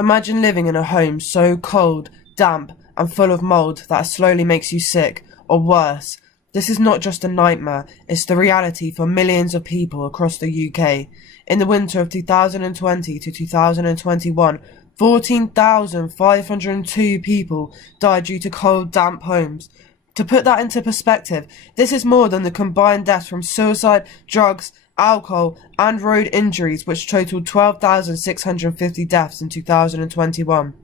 Imagine living in a home so cold, damp, and full of mould that it slowly makes you sick, or worse. This is not just a nightmare, it's the reality for millions of people across the UK. In the winter of 2020 to 2021, 14,502 people died due to cold, damp homes. To put that into perspective, this is more than the combined deaths from suicide, drugs, alcohol, and road injuries, which totaled 12,650 deaths in 2021.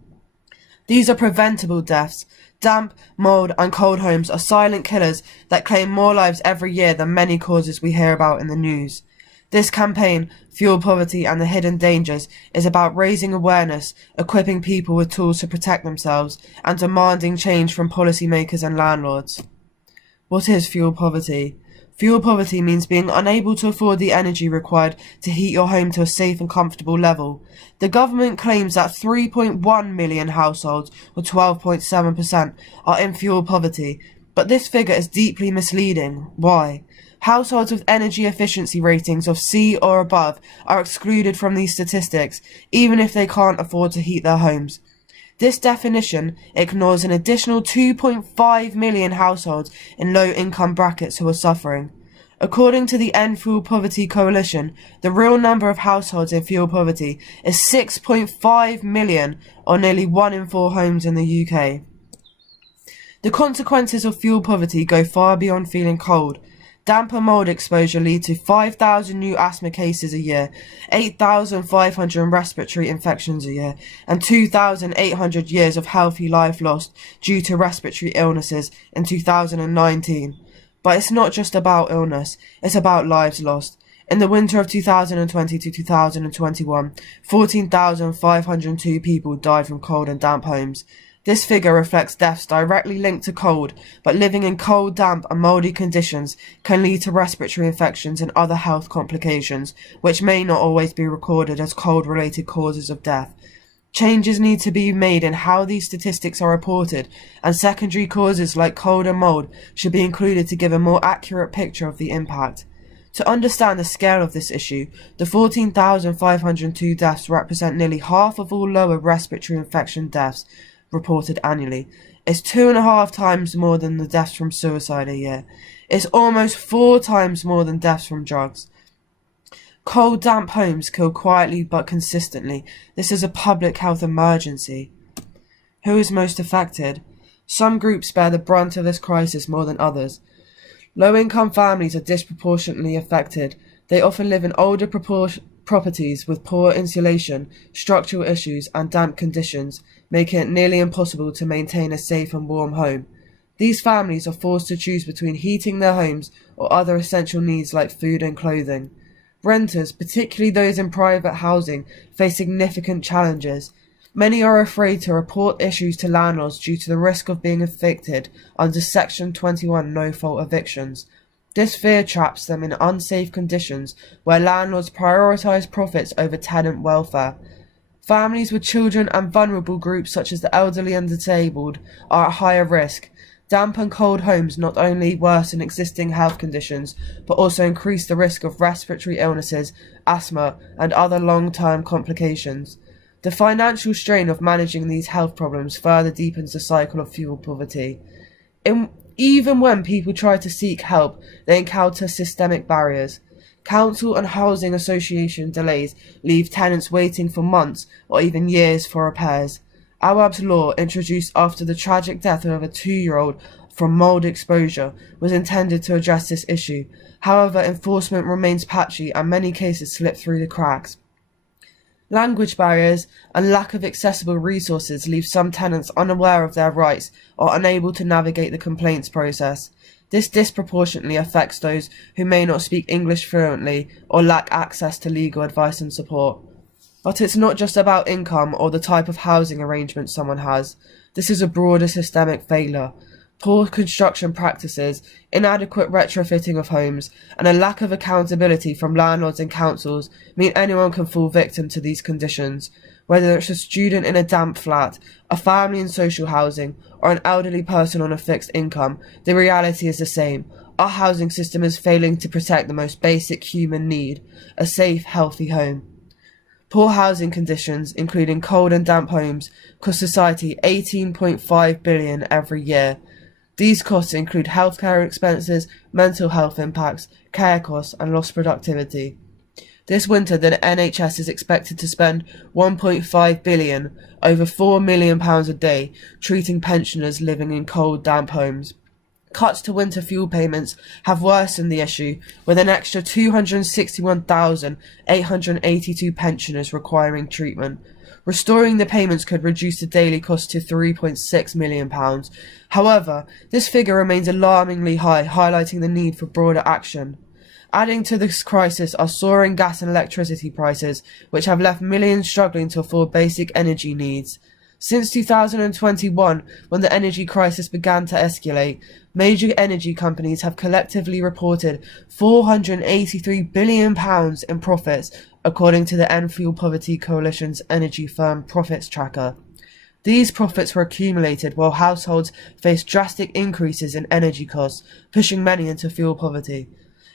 These are preventable deaths. Damp, mould, and cold homes are silent killers that claim more lives every year than many causes we hear about in the news. This campaign, Fuel Poverty and the Hidden Dangers, is about raising awareness, equipping people with tools to protect themselves, and demanding change from policymakers and landlords. What is fuel poverty? Fuel poverty means being unable to afford the energy required to heat your home to a safe and comfortable level. The government claims that 3.1 million households, or 12.7%, are in fuel poverty, but this figure is deeply misleading. Why? Households with energy efficiency ratings of C or above are excluded from these statistics, even if they can't afford to heat their homes. This definition ignores an additional 2.5 million households in low-income brackets who are suffering. According to the End Fuel Poverty Coalition, the real number of households in fuel poverty is 6.5 million, or nearly 1 in 4 homes in the UK. The consequences of fuel poverty go far beyond feeling cold. Damp and mould exposure lead to 5,000 new asthma cases a year, 8,500 respiratory infections a year, and 2,800 years of healthy life lost due to respiratory illnesses in 2019. But it's not just about illness, it's about lives lost. In the winter of 2020 to 2021, 14,502 people died from cold and damp homes. This figure reflects deaths directly linked to cold, but living in cold, damp and mouldy conditions can lead to respiratory infections and other health complications, which may not always be recorded as cold-related causes of death. Changes need to be made in how these statistics are reported, and secondary causes like cold and mould should be included to give a more accurate picture of the impact. To understand the scale of this issue, the 14,502 deaths represent nearly half of all lower respiratory infection deaths reported annually. It's 2.5 times more than the deaths from suicide a year. It's almost 4 times more than deaths from drugs. Cold, damp homes kill quietly but consistently. This is a public health emergency. Who is most affected? Some groups bear the brunt of this crisis more than others. Low-income families are disproportionately affected. They often live in older properties with poor insulation, structural issues, and damp conditions, making it nearly impossible to maintain a safe and warm home. These families are forced to choose between heating their homes or other essential needs like food and clothing. Renters, particularly those in private housing, face significant challenges. Many are afraid to report issues to landlords due to the risk of being evicted under Section 21 no-fault evictions. This fear traps them in unsafe conditions where landlords prioritise profits over tenant welfare. Families with children and vulnerable groups such as the elderly and disabled are at higher risk. Damp and cold homes not only worsen existing health conditions, but also increase the risk of respiratory illnesses, asthma, and other long-term complications. The financial strain of managing these health problems further deepens the cycle of fuel poverty. Even when people try to seek help, they encounter systemic barriers. Council and housing association delays leave tenants waiting for months or even years for repairs. Awab's law, introduced after the tragic death of a 2-year-old from mould exposure, was intended to address this issue. However, enforcement remains patchy and many cases slip through the cracks. Language barriers and lack of accessible resources leave some tenants unaware of their rights or unable to navigate the complaints process. This disproportionately affects those who may not speak English fluently or lack access to legal advice and support. But it's not just about income or the type of housing arrangement someone has. This is a broader systemic failure. Poor construction practices, inadequate retrofitting of homes, and a lack of accountability from landlords and councils mean anyone can fall victim to these conditions. Whether it's a student in a damp flat, a family in social housing, or an elderly person on a fixed income, the reality is the same. Our housing system is failing to protect the most basic human need, a safe, healthy home. Poor housing conditions, including cold and damp homes, cost society $18.5 billion every year. These costs include healthcare expenses, mental health impacts, care costs, and lost productivity. This winter, the NHS is expected to spend £1.5 billion, over £4 million a day, treating pensioners living in cold, damp homes. Cuts to winter fuel payments have worsened the issue, with an extra 261,882 pensioners requiring treatment. Restoring the payments could reduce the daily cost to £3.6 million. However, this figure remains alarmingly high, highlighting the need for broader action. Adding to this crisis are soaring gas and electricity prices, which have left millions struggling to afford basic energy needs. Since 2021, when the energy crisis began to escalate, major energy companies have collectively reported £483 billion in profits, according to the End Fuel Poverty Coalition's Energy Firm Profits Tracker. These profits were accumulated while households faced drastic increases in energy costs, pushing many into fuel poverty.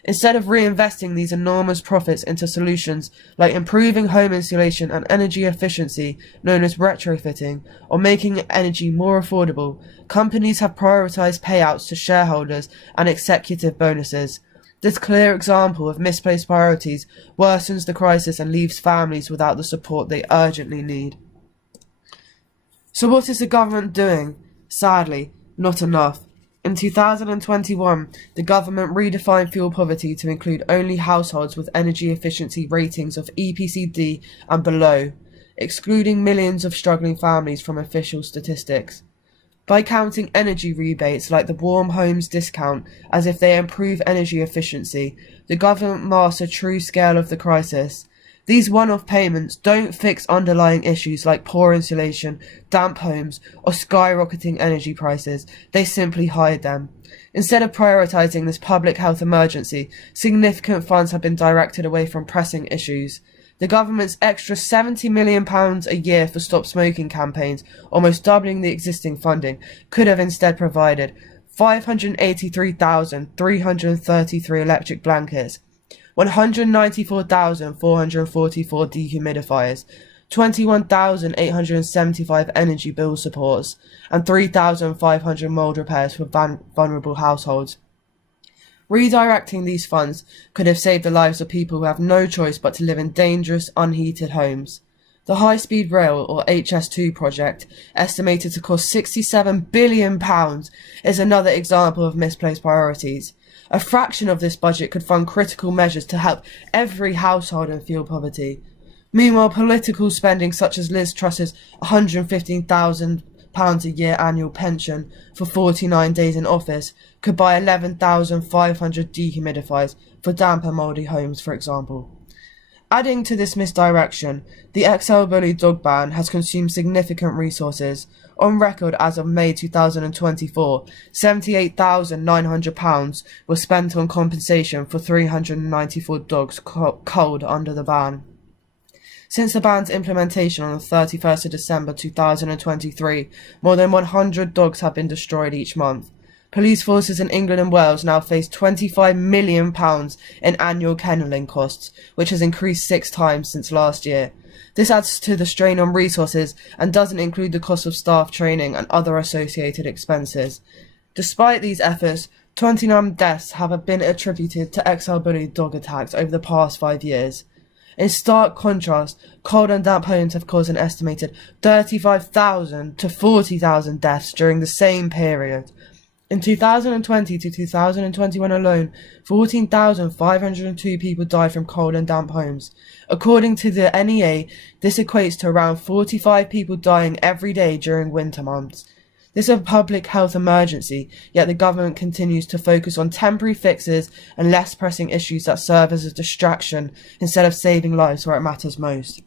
Instead of reinvesting these enormous profits into solutions like improving home insulation and energy efficiency, known as retrofitting, or making energy more affordable, companies have prioritized payouts to shareholders and executive bonuses. This clear example of misplaced priorities worsens the crisis and leaves families without the support they urgently need. So what is the government doing? Sadly, not enough. In 2021, the government redefined fuel poverty to include only households with energy efficiency ratings of EPC-D and below, excluding millions of struggling families from official statistics. By counting energy rebates like the Warm Homes discount as if they improve energy efficiency, the government masks a true scale of the crisis. These one-off payments don't fix underlying issues like poor insulation, damp homes, or skyrocketing energy prices. They simply hide them. Instead of prioritising this public health emergency, significant funds have been directed away from pressing issues. The government's extra £70 million a year for stop smoking campaigns, almost doubling the existing funding, could have instead provided 583,333 electric blankets, 194,444 dehumidifiers, 21,875 energy bill supports, and 3,500 mould repairs for vulnerable households. Redirecting these funds could have saved the lives of people who have no choice but to live in dangerous, unheated homes. The High-Speed Rail, or HS2 project, estimated to cost £67 billion, is another example of misplaced priorities. A fraction of this budget could fund critical measures to help every household in fuel poverty. Meanwhile, political spending such as Liz Truss's £115,000 a year annual pension for 49 days in office could buy 11,500 dehumidifiers for damp and mouldy homes, for example. Adding to this misdirection, the XL Bully dog ban has consumed significant resources. On record as of May 2024, £78,900 was spent on compensation for 394 dogs culled under the ban. Since the ban's implementation on the 31st of December 2023, more than 100 dogs have been destroyed each month. Police forces in England and Wales now face £25 million in annual kennelling costs, which has increased 6 times since last year. This adds to the strain on resources and doesn't include the cost of staff training and other associated expenses. Despite these efforts, 29 deaths have been attributed to XL Bully dog attacks over the past 5 years. In stark contrast, cold and damp homes have caused an estimated 35,000 to 40,000 deaths during the same period. In 2020 to 2021 alone, 14,502 people died from cold and damp homes. According to the NEA, this equates to around 45 people dying every day during winter months. This is a public health emergency, yet the government continues to focus on temporary fixes and less pressing issues that serve as a distraction instead of saving lives where it matters most.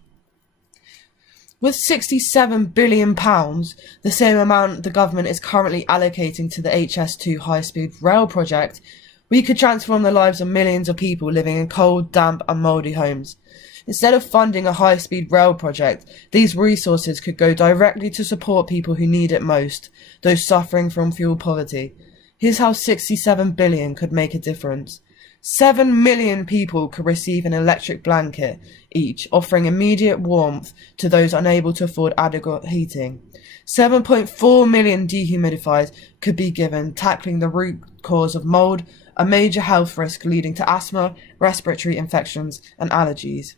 With £67 billion, the same amount the government is currently allocating to the HS2 high-speed rail project, we could transform the lives of millions of people living in cold, damp and mouldy homes. Instead of funding a high-speed rail project, these resources could go directly to support people who need it most, those suffering from fuel poverty. Here's how £67 billion could make a difference. 7 million people could receive an electric blanket each, offering immediate warmth to those unable to afford adequate heating. 7.4 million dehumidifiers could be given, tackling the root cause of mold, a major health risk leading to asthma, respiratory infections, and allergies.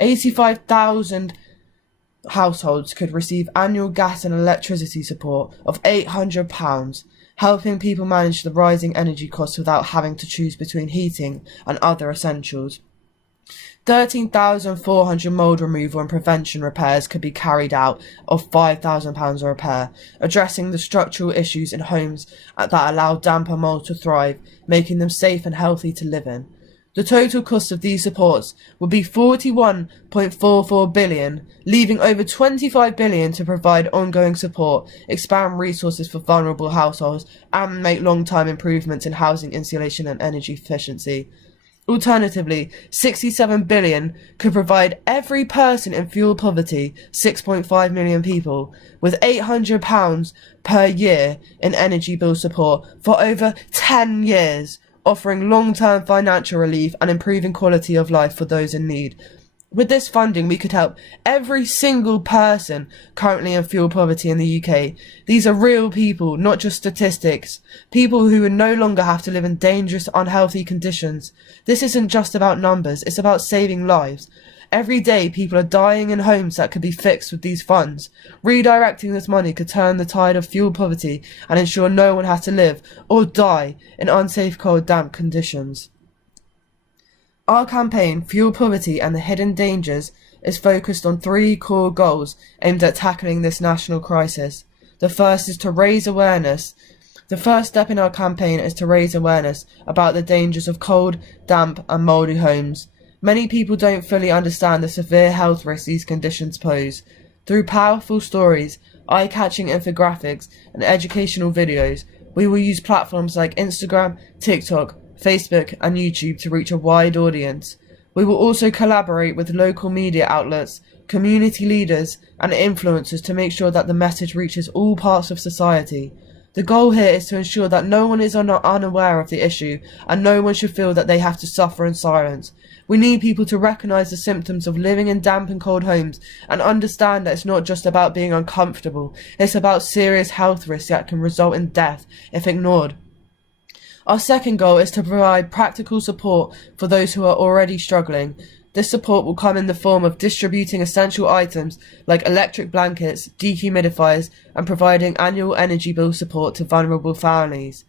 85,000 households could receive annual gas and electricity support of £800, helping people manage the rising energy costs without having to choose between heating and other essentials. 13,400 mould removal and prevention repairs could be carried out of £5,000 a repair, addressing the structural issues in homes that allow damp and mould to thrive, making them safe and healthy to live in. The total cost of these supports would be £41.44 billion, leaving over £25 billion to provide ongoing support, expand resources for vulnerable households, and make long-term improvements in housing insulation and energy efficiency. Alternatively, £67 billion could provide every person in fuel poverty, 6.5 million people, with £800 per year in energy bill support for over 10 years, offering long-term financial relief and improving quality of life for those in need. With this funding, we could help every single person currently in fuel poverty in the UK. These are real people, not just statistics. People who would no longer have to live in dangerous, unhealthy conditions. This isn't just about numbers, it's about saving lives. Every day, people are dying in homes that could be fixed with these funds. Redirecting this money could turn the tide of fuel poverty and ensure no one has to live or die in unsafe, cold, damp conditions. Our campaign, Fuel Poverty and the Hidden Dangers, is focused on 3 core goals aimed at tackling this national crisis. The first is to raise awareness. The first step in our campaign is to raise awareness about the dangers of cold, damp and mouldy homes. Many people don't fully understand the severe health risks these conditions pose. Through powerful stories, eye-catching infographics and educational videos, we will use platforms like Instagram, TikTok, Facebook and YouTube to reach a wide audience. We will also collaborate with local media outlets, community leaders and influencers to make sure that the message reaches all parts of society. The goal here is to ensure that no one is unaware of the issue and no one should feel that they have to suffer in silence. We need people to recognise the symptoms of living in damp and cold homes and understand that it's not just about being uncomfortable, it's about serious health risks that can result in death if ignored. Our second goal is to provide practical support for those who are already struggling. This support will come in the form of distributing essential items like electric blankets, dehumidifiers, and providing annual energy bill support to vulnerable families.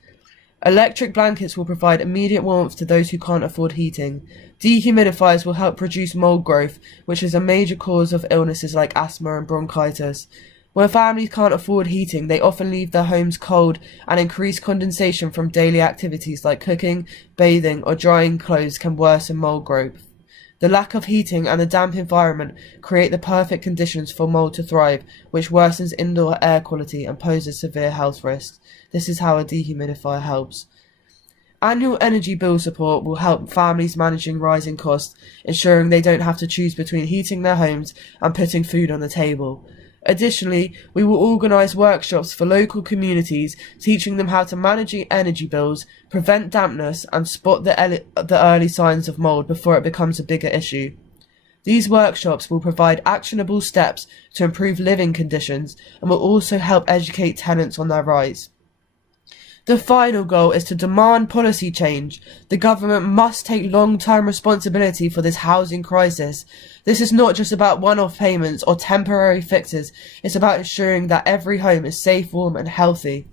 Electric blankets will provide immediate warmth to those who can't afford heating. Dehumidifiers will help reduce mold growth, which is a major cause of illnesses like asthma and bronchitis. When families can't afford heating, they often leave their homes cold, and increased condensation from daily activities like cooking, bathing, or drying clothes can worsen mold growth. The lack of heating and the damp environment create the perfect conditions for mold to thrive, which worsens indoor air quality and poses severe health risks. This is how a dehumidifier helps. Annual energy bill support will help families managing rising costs, ensuring they don't have to choose between heating their homes and putting food on the table. Additionally, we will organise workshops for local communities, teaching them how to manage energy bills, prevent dampness and spot the early signs of mould before it becomes a bigger issue. These workshops will provide actionable steps to improve living conditions and will also help educate tenants on their rights. The final goal is to demand policy change. The government must take long-term responsibility for this housing crisis. This is not just about one-off payments or temporary fixes. It's about ensuring that every home is safe, warm and healthy.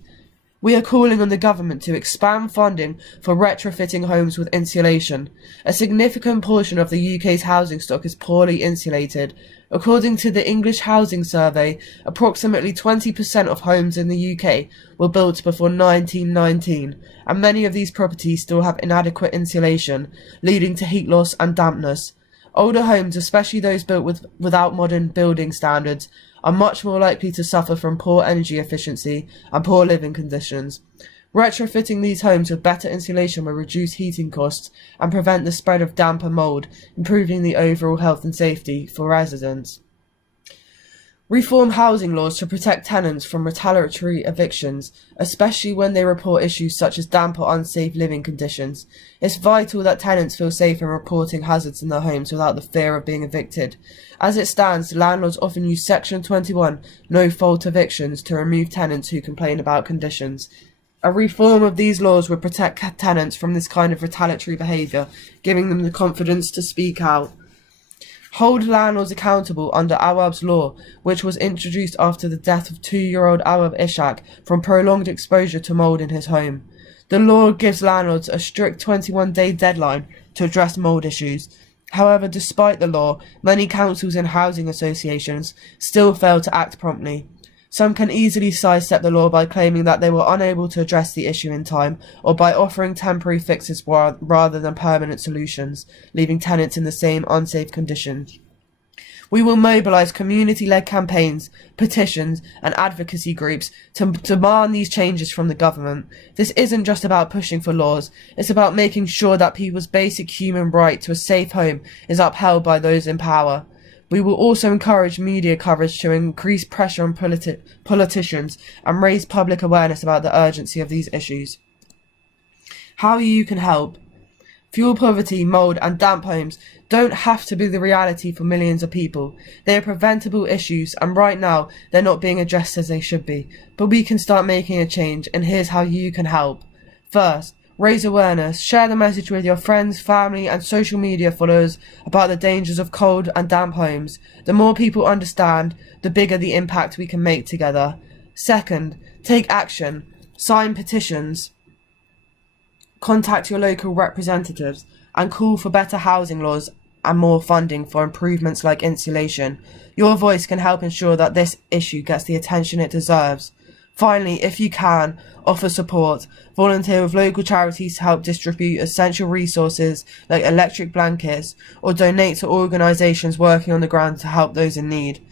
We are calling on the government to expand funding for retrofitting homes with insulation. A significant portion of the UK's housing stock is poorly insulated. According to the English Housing Survey, approximately 20% of homes in the UK were built before 1919, and many of these properties still have inadequate insulation, leading to heat loss and dampness. Older homes, especially those built without modern building standards, are much more likely to suffer from poor energy efficiency and poor living conditions. Retrofitting these homes with better insulation will reduce heating costs and prevent the spread of damp and mould, improving the overall health and safety for residents. Reform housing laws to protect tenants from retaliatory evictions, especially when they report issues such as damp or unsafe living conditions. It's vital that tenants feel safe in reporting hazards in their homes without the fear of being evicted. As it stands, landlords often use Section 21 no-fault evictions to remove tenants who complain about conditions. A reform of these laws would protect tenants from this kind of retaliatory behaviour, giving them the confidence to speak out. Hold landlords accountable under Awab's law, which was introduced after the death of 2-year-old Awab Ishaq from prolonged exposure to mould in his home. The law gives landlords a strict 21-day deadline to address mould issues. However, despite the law, many councils and housing associations still fail to act promptly. Some can easily sidestep the law by claiming that they were unable to address the issue in time, or by offering temporary fixes rather than permanent solutions, leaving tenants in the same unsafe conditions. We will mobilise community-led campaigns, petitions and advocacy groups to demand these changes from the government. This isn't just about pushing for laws, it's about making sure that people's basic human right to a safe home is upheld by those in power. We will also encourage media coverage to increase pressure on politicians and raise public awareness about the urgency of these issues. How you can help. Fuel poverty, mould and damp homes don't have to be the reality for millions of people. They are preventable issues, and right now they're not being addressed as they should be. But we can start making a change, and here's how you can help. First, raise awareness. Share the message with your friends, family and social media followers about the dangers of cold and damp homes. The more people understand, the bigger the impact we can make together. Second, take action. Sign petitions. Contact your local representatives and call for better housing laws and more funding for improvements like insulation. Your voice can help ensure that this issue gets the attention it deserves. Finally, if you can, offer support. Volunteer with local charities to help distribute essential resources like electric blankets, or donate to organisations working on the ground to help those in need.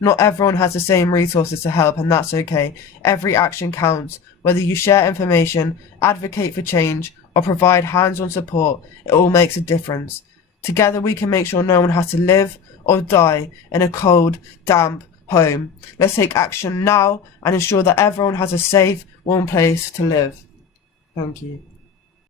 Not everyone has the same resources to help, and that's okay. Every action counts. Whether you share information, advocate for change, or provide hands-on support, it all makes a difference. Together we can make sure no one has to live or die in a cold, damp home. Let's take action now and ensure that everyone has a safe, warm place to live. Thank you.